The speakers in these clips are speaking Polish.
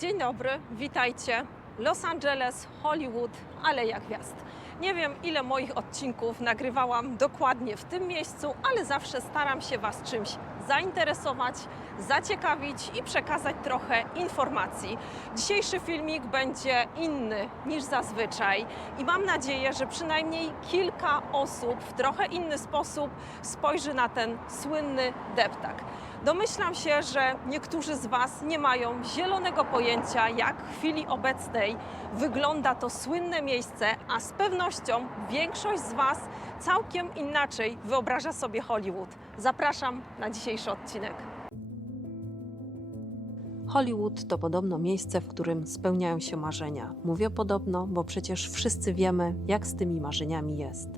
Dzień dobry, witajcie. Los Angeles, Hollywood, Aleja Gwiazd. Nie wiem, ile moich odcinków nagrywałam dokładnie w tym miejscu, ale zawsze staram się Was czymś zainteresować, zaciekawić i przekazać trochę informacji. Dzisiejszy filmik będzie inny niż zazwyczaj i mam nadzieję, że przynajmniej kilka osób w trochę inny sposób spojrzy na ten słynny deptak. Domyślam się, że niektórzy z Was nie mają zielonego pojęcia, jak w chwili obecnej wygląda to słynne miejsce, a z pewnością większość z Was całkiem inaczej wyobraża sobie Hollywood. Zapraszam na dzisiejszy odcinek. Hollywood to podobno miejsce, w którym spełniają się marzenia. Mówię podobno, bo przecież wszyscy wiemy, jak z tymi marzeniami jest.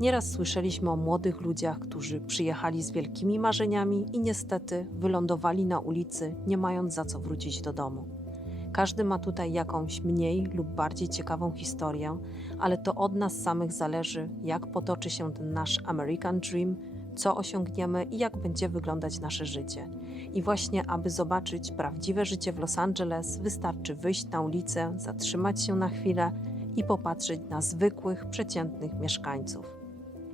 Nieraz słyszeliśmy o młodych ludziach, którzy przyjechali z wielkimi marzeniami i niestety wylądowali na ulicy, nie mając za co wrócić do domu. Każdy ma tutaj jakąś mniej lub bardziej ciekawą historię, ale to od nas samych zależy, jak potoczy się ten nasz American Dream, co osiągniemy i jak będzie wyglądać nasze życie. I właśnie, aby zobaczyć prawdziwe życie w Los Angeles, wystarczy wyjść na ulicę, zatrzymać się na chwilę i popatrzeć na zwykłych, przeciętnych mieszkańców.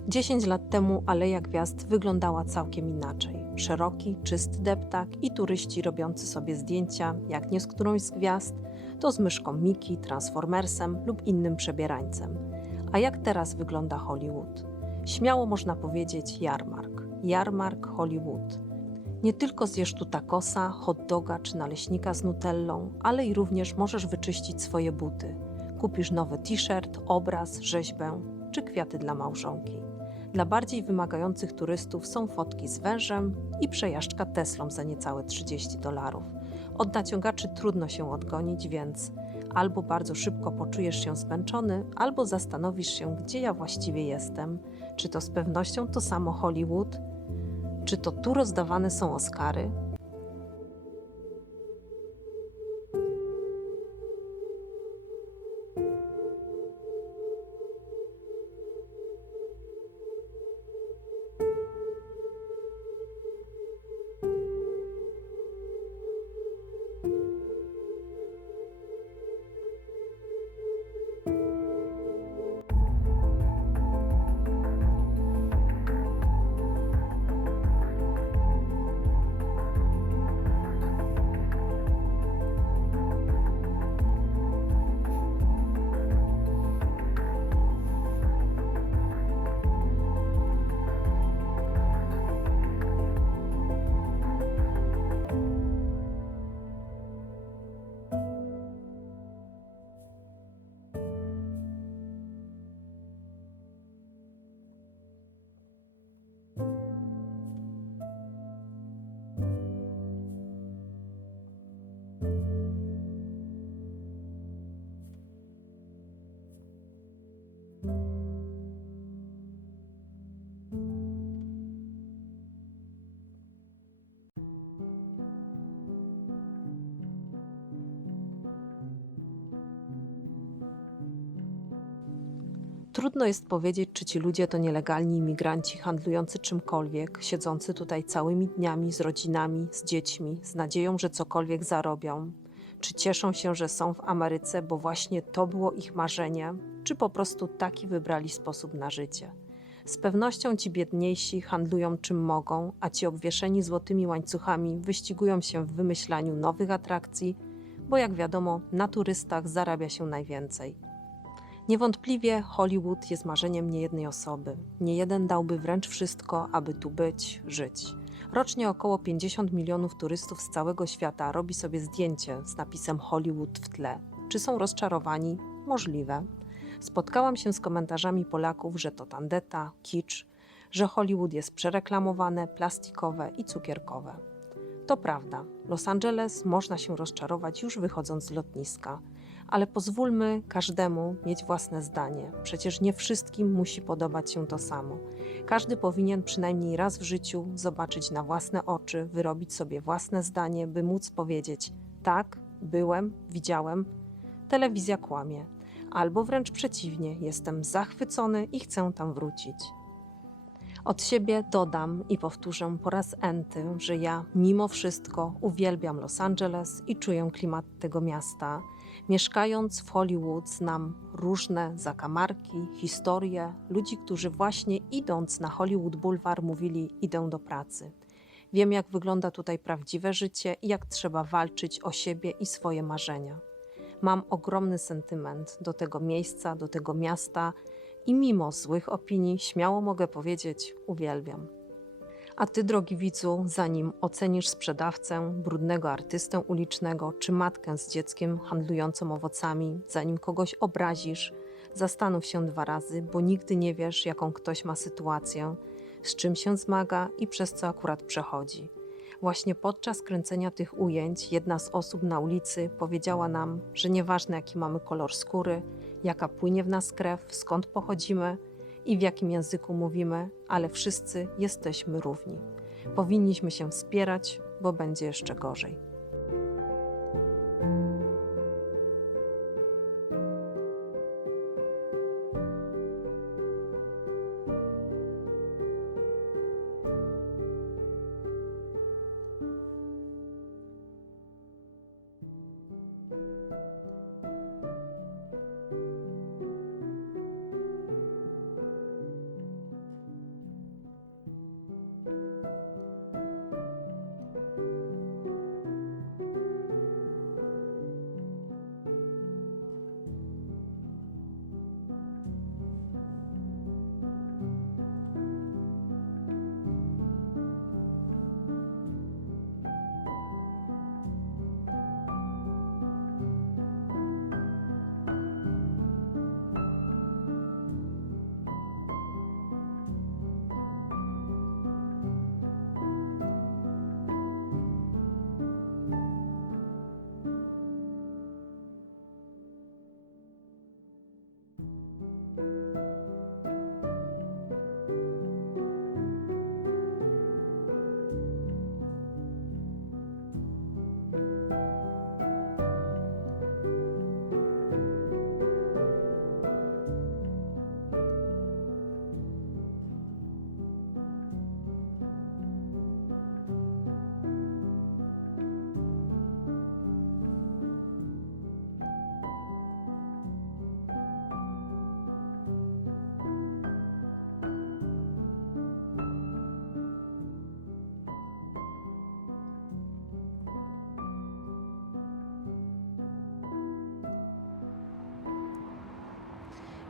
10 lat temu Aleja Gwiazd wyglądała całkiem inaczej. Szeroki, czysty deptak i turyści robiący sobie zdjęcia, jak nie z którąś z gwiazd, to z myszką Miki, Transformersem lub innym przebierańcem. A jak teraz wygląda Hollywood? Śmiało można powiedzieć jarmark. Jarmark Hollywood. Nie tylko zjesz tu takosa, hot doga czy naleśnika z nutellą, ale i również możesz wyczyścić swoje buty. Kupisz nowy t-shirt, obraz, rzeźbę czy kwiaty dla małżonki. Dla bardziej wymagających turystów są fotki z wężem i przejażdżka Teslą za niecałe 30 dolarów. Od naciągaczy trudno się odgonić, więc albo bardzo szybko poczujesz się zmęczony, albo zastanowisz się, gdzie ja właściwie jestem. Czy to z pewnością to samo Hollywood? Czy to tu rozdawane są Oscary? Trudno jest powiedzieć, czy ci ludzie to nielegalni imigranci handlujący czymkolwiek, siedzący tutaj całymi dniami z rodzinami, z dziećmi, z nadzieją, że cokolwiek zarobią. Czy cieszą się, że są w Ameryce, bo właśnie to było ich marzenie, czy po prostu taki wybrali sposób na życie. Z pewnością ci biedniejsi handlują czym mogą, a ci obwieszeni złotymi łańcuchami wyścigują się w wymyślaniu nowych atrakcji, bo jak wiadomo, na turystach zarabia się najwięcej. Niewątpliwie Hollywood jest marzeniem niejednej osoby. Niejeden dałby wręcz wszystko, aby tu być, żyć. Rocznie około 50 milionów turystów z całego świata robi sobie zdjęcie z napisem Hollywood w tle. Czy są rozczarowani? Możliwe. Spotkałam się z komentarzami Polaków, że to tandeta, kicz, że Hollywood jest przereklamowane, plastikowe i cukierkowe. To prawda, Los Angeles można się rozczarować już wychodząc z lotniska, ale pozwólmy każdemu mieć własne zdanie. Przecież nie wszystkim musi podobać się to samo. Każdy powinien przynajmniej raz w życiu zobaczyć na własne oczy, wyrobić sobie własne zdanie, by móc powiedzieć: tak, byłem, widziałem, telewizja kłamie, albo wręcz przeciwnie, jestem zachwycony i chcę tam wrócić. Od siebie dodam i powtórzę po raz enty, że ja mimo wszystko uwielbiam Los Angeles i czuję klimat tego miasta. Mieszkając w Hollywood znam różne zakamarki, historie, ludzi, którzy właśnie idąc na Hollywood Boulevard mówili idę do pracy. Wiem jak wygląda tutaj prawdziwe życie i jak trzeba walczyć o siebie i swoje marzenia. Mam ogromny sentyment do tego miejsca, do tego miasta i mimo złych opinii śmiało mogę powiedzieć uwielbiam. A ty, drogi widzu, zanim ocenisz sprzedawcę, brudnego artystę ulicznego czy matkę z dzieckiem handlującą owocami, zanim kogoś obrazisz, zastanów się dwa razy, bo nigdy nie wiesz, jaką ktoś ma sytuację, z czym się zmaga i przez co akurat przechodzi. Właśnie podczas kręcenia tych ujęć jedna z osób na ulicy powiedziała nam, że nieważne jaki mamy kolor skóry, jaka płynie w nas krew, skąd pochodzimy i w jakim języku mówimy, ale wszyscy jesteśmy równi. Powinniśmy się wspierać, bo będzie jeszcze gorzej.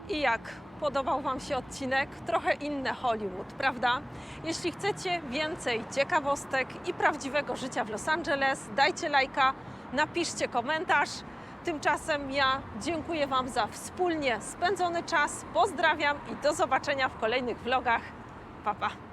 I jak podobał Wam się odcinek? Trochę inne Hollywood, prawda? Jeśli chcecie więcej ciekawostek i prawdziwego życia w Los Angeles, dajcie lajka, napiszcie komentarz. Tymczasem ja dziękuję Wam za wspólnie spędzony czas. Pozdrawiam i do zobaczenia w kolejnych vlogach. Pa, pa.